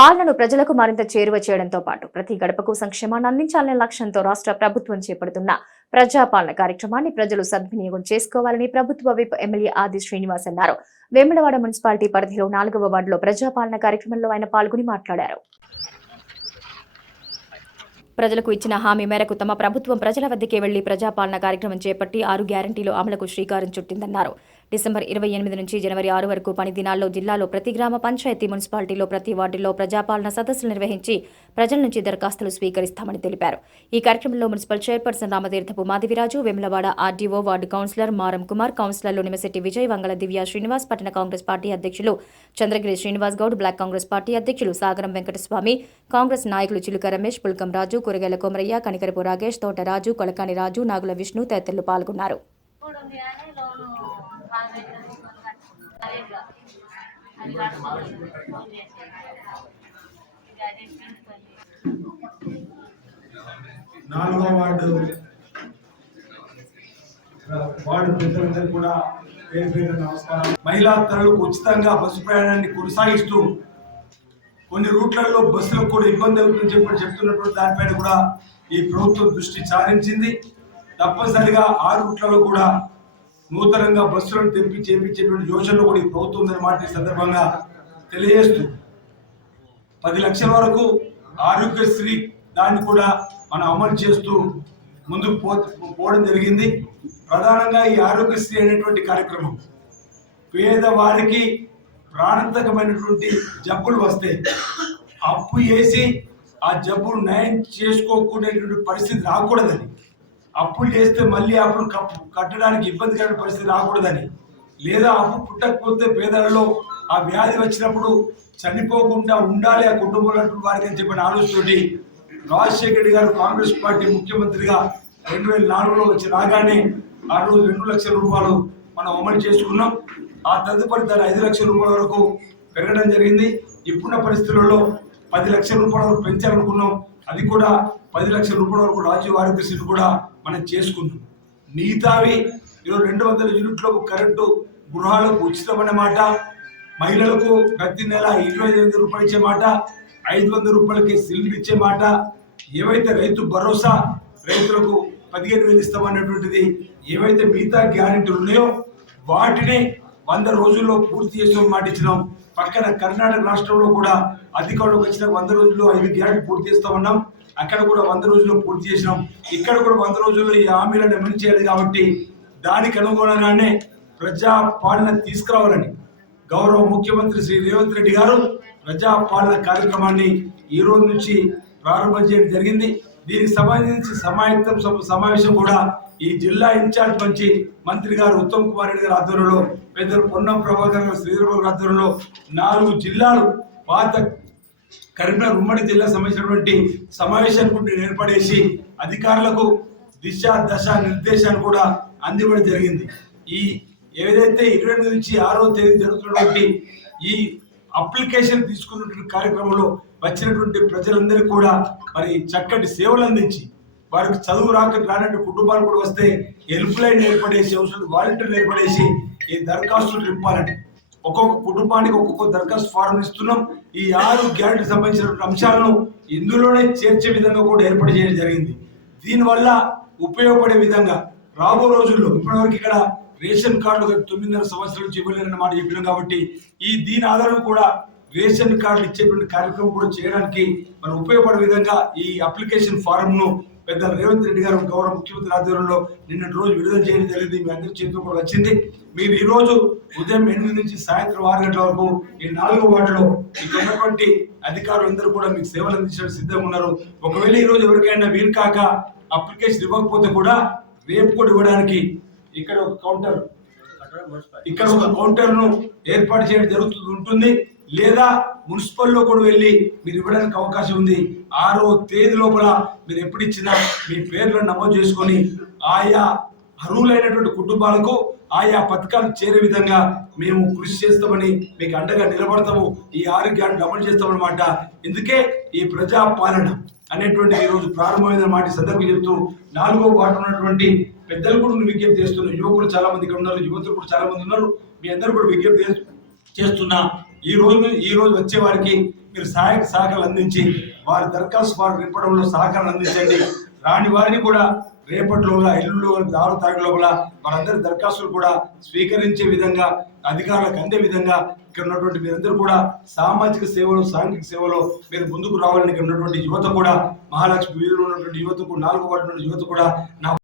పాలనను ప్రజలకు మరింత చేరువ చేయడంతో పాటు ప్రతి గడపకు సంక్షేమాన్ని అందించాలనే లక్ష్యంతో రాష్ట్ర ప్రభుత్వం చేపడుతున్న ప్రజాపాలన కార్యక్రమాన్ని ప్రజలు సద్వినియోగం చేసుకోవాలని ప్రభుత్వ విప్ ఎమ్మెల్యే ఆది శ్రీనివాస్ అన్నారు. వేములవాడ మున్సిపాలిటీ పరిధిలో 4వ వార్డులో ప్రజాపాలన కార్యక్రమంలో ఆయన పాల్గొని మాట్లాడారు. ప్రజలకు ఇచ్చిన హామీ మేరకు తమ ప్రభుత్వం ప్రజల వద్దకే వెళ్లి ప్రజాపాలన కార్యక్రమం చేపట్టి 6 గ్యారంటీలు అమలుకు శ్రీకారం చుట్టిందన్నారు. డిసెంబర్ 28 నుంచి జనవరి 6 వరకు పని దినాల్లో జిల్లాలో ప్రతి గ్రామ పంచాయతీ, మున్సిపాలిటీలో ప్రతి వార్డులో ప్రజాపాలన సదస్సులు నిర్వహించి ప్రజల నుంచి దరఖాస్తులు స్వీకరిస్తామని తెలిపారు. ఈ కార్యక్రమంలో municipal chairperson Ramatheerthapu Madhaviraju, Vemulawada RDO, ward councillor Maram Kumar, కౌన్సిలర్లు నిమశెట్టి విజయ్, వంగల దివ్య శ్రీనివాస్, పట్టణ కాంగ్రెస్ పార్టీ అధ్యక్షులు చంద్రగిరి శ్రీనివాస్ గౌడ్, బ్లాక్ కాంగ్రెస్ పార్టీ అధ్యక్షులు సాగరం వెంకటస్వామి, కాంగ్రెస్ నాయకులు చిలుక రమేష్, పుల్కం రాజు, కూరగాయల కొమరయ్య, కనికరపు రాగేష్, తోట రాజు, కొలకాని రాజు, నాగుల విష్ణు తదితరులు పాల్గొన్నారు. నాలుగో వార్డు ప్రజలందరూ కూడా పేరు పేరు నమస్కారం. మహిళా తల్లులకు ఉచితంగా బస్సు ప్రయాణాన్ని కొనసాగిస్తూ కొన్ని రూట్లలో బస్సులకు కూడా ఇబ్బంది అవుతుందని చెప్తున్నటువంటి దానిపైన కూడా ఈ ప్రభుత్వం దృష్టి సారించింది. తప్పనిసరిగా ఆ రూట్లలో కూడా నూతనంగా బస్సులను తెప్పి చేపించేటువంటి యోచనలో కూడా ఈ ప్రభుత్వం ఉందన్నమాట ఈ సందర్భంగా తెలియజేస్తూ 10 లక్షల వరకు ఆరోగ్యశ్రీ దాన్ని కూడా మనం అమలు చేస్తూ ముందుకు పోవడం జరిగింది. ప్రధానంగా ఈ ఆరోగ్యశ్రీ అనేటువంటి కార్యక్రమం పేదవారికి ప్రాణాంతకమైనటువంటి జబ్బులు వస్తే అప్పు చేసి ఆ జబ్బులు నయం చేసుకోకునేటువంటి పరిస్థితి రాకూడదని, అప్పులు చేస్తే మళ్ళీ అప్పులు కట్టడానికి ఇబ్బందికరమైన పరిస్థితి రాకూడదని, లేదా అప్పు పుట్టకపోతే పేదలలో ఆ వ్యాధి వచ్చినప్పుడు చనిపోకుండా ఉండాలి ఆ కుటుంబంలో వారికి అని చెప్పిన ఆలోచనతోటి రాజశేఖర రెడ్డి గారు కాంగ్రెస్ పార్టీ ముఖ్యమంత్రిగా 2004లో వచ్చి రాగానే ఆ రోజు 2 లక్షల రూపాయలు మనం అమలు చేసుకున్నాం. ఆ తదుపరి దాని 5 లక్షల రూపాయల వరకు పెరగడం జరిగింది. ఇప్పుడున్న పరిస్థితులలో 10 లక్షల రూపాయల వరకు పెంచాలనుకున్నాం. అది కూడా 10 లక్షల రూపాయల వరకు రాజీవ్ ఆరోగ్యశ్రీ కూడా మనం చేసుకున్నాం. మిగతావి 200 యూనిట్లకు కరెంటు గృహాలకు ఉచితమన్నమాట, మహిళలకు ప్రతి నెల 25 రూపాయలు ఇచ్చే మాట, 500 రూపాయలకి సిలిండర్ ఇచ్చే మాట, ఏవైతే రైతు భరోసా రైతులకు 15,000 ఇస్తామన్నటువంటిది, ఏవైతే మిగతా గ్యారెంటీలు ఉన్నాయో వాటిని 100 రోజుల్లో పూర్తి చేసిన మాట ఇచ్చినాం. పక్కన కర్ణాటక రాష్ట్రంలో కూడా అధికారంలోకి వచ్చిన 100 రోజుల్లో 5 గ్యారెంటీ పూర్తి చేస్తామన్నాం. అక్కడ కూడా 100 రోజుల్లో పూర్తి చేసినాం. ఇక్కడ కూడా 100 రోజుల్లో ఈ హామీలను అమలు చేయాలి. కాబట్టి దానికి అనుగుణంగానే ప్రజా పాలన తీసుకురావాలని గౌరవ ముఖ్యమంత్రి శ్రీ రేవంత్ రెడ్డి గారు ప్రజాపాలన కార్యక్రమాన్ని ఈ రోజు నుంచి ప్రారంభం చేయడం జరిగింది. దీనికి సంబంధించి సమావేశం కూడా ఈ జిల్లా ఇన్ఛార్జ్ మంచి మంత్రి గారు ఉత్తమ్ కుమార్ రెడ్డి గారి ఆధ్వర్యంలో, పెద్దలు పొన్నం ప్రభాకర్ గారు, శ్రీధర్ ఆధ్వర్యంలో 4 జిల్లాలు పాత కరీంనగర్ ఉమ్మడి జిల్లా సంబంధించినటువంటి సమావేశాన్ని ఏర్పడేసి అధికారులకు దిశ దశ నిర్దేశాన్ని కూడా అందివ్వడం జరిగింది. ఈ ఏదైతే 22 నుంచి 6వ తేదీ జరుగుతున్నటువంటి ఈ అప్లికేషన్ తీసుకున్నటువంటి కార్యక్రమంలో వచ్చినటువంటి ప్రజలందరికీ కూడా మరి చక్కటి సేవలు అందించి, వారికి చదువు రానట్టు కుటుంబాలు కూడా వస్తే హెల్ప్ లైన్ ఏర్పడేసి, వాలంటీర్లు ఏర్పడేసి ఈ దరఖాస్తులు నింపాలని ఒక్కొక్క కుటుంబానికి ఒక్కొక్క దరఖాస్తు ఫారం ఇస్తున్నాం. ఈ 6 గ్యారెంటీ సంబంధించినటువంటి అంశాలను ఇందులోనే చేర్చే విధంగా కూడా ఏర్పాటు చేయడం జరిగింది. దీనివల్ల ఉపయోగపడే విధంగా రాబో రోజుల్లో ఇప్పటివరకు ఇక్కడ రేషన్ కార్డు 9.5 సంవత్సరాల నుంచి ఇవ్వలేరన్న మాట చెప్పినాం. కాబట్టి దీని ఆధారం కూడా రేషన్ కార్డులు ఇచ్చేటువంటి కార్యక్రమం కూడా చేయడానికి మనం ఉపయోగపడే విధంగా ఈ అప్లికేషన్ ఫారం ను పెద్ద రేవంత్ రెడ్డి గారు గౌరవ ముఖ్యమంత్రి ఆధ్వర్యంలో నిన్నటి రోజు విడుదల చేయడం జరిగింది. మీ అందరి చేతిలో కూడా వచ్చింది. మీరు ఈ రోజు ఉదయం 8 నుంచి సాయంత్రం 6 గంటల వరకు ఈ 4వ వార్డులో ఇక్కడ ఉన్నటువంటి అధికారులందరూ కూడా మీకు సేవలు అందించడానికి సిద్ధంగా ఉన్నారు. ఒకవేళ ఈ రోజు ఎవరికైనా వీలు కాక అప్లికేషన్ ఇవ్వకపోతే కూడా రేపు కూడా ఇవ్వడానికి ఇక్కడ ఒక కౌంటర్ ను ఏర్పాటు చేయడం ఉంటుంది. లేదా మున్సిపల్లో కూడా వెళ్ళి మీరు ఇవ్వడానికి అవకాశం ఉంది. 6వ తేదీ లోపల మీరు ఎప్పుడు ఇచ్చినా మీ పేర్లను నమోదు చేసుకొని ఆయా అర్హులైనటువంటి కుటుంబాలకు ఆయా పథకాలు చేరే విధంగా మేము కృషి చేస్తామని, మీకు అండగా నిలబడతాము, ఈ 6 గ్యారెంటీలు అమలు చేస్తామన్నమాట. ఇందుకే ఈ ప్రజా పాలన అనేటువంటి ఈ రోజు ప్రారంభమైన మాట సందర్భంగా చెప్తూ 4వ వార్డు ఉన్నటువంటి పెద్దలు కూడా విజ్ఞప్తి చేస్తున్నారు. యువకులు చాలా మంది ఇక్కడ ఉన్నారు, యువతులు కూడా చాలా మంది ఉన్నారు. మీ అందరూ కూడా విజ్ఞప్తి చేస్తున్నా ఈ రోజు వచ్చే వారికి మీరు సహాయక సహకారాలు అందించి వారి దరఖాస్తు ఫారం నింపడంలో సహకారం అందించండి. రాని వారిని కూడా రేపటిలోగా 6 తారీఖు లోపల వారందరి దరఖాస్తులు కూడా స్వీకరించే విధంగా అధికారులకు అందే విధంగా ఇక్కడ ఉన్నటువంటి మీరందరూ కూడా సామాజిక సేవలు సాంఘిక సేవలో మీరు ముందుకు రావాలని ఇక్కడ ఉన్నటువంటి యువత కూడా మహాలక్ష్మి వీధిలో ఉన్నటువంటి యువతకు 4వ వార్డు యువత కూడా నా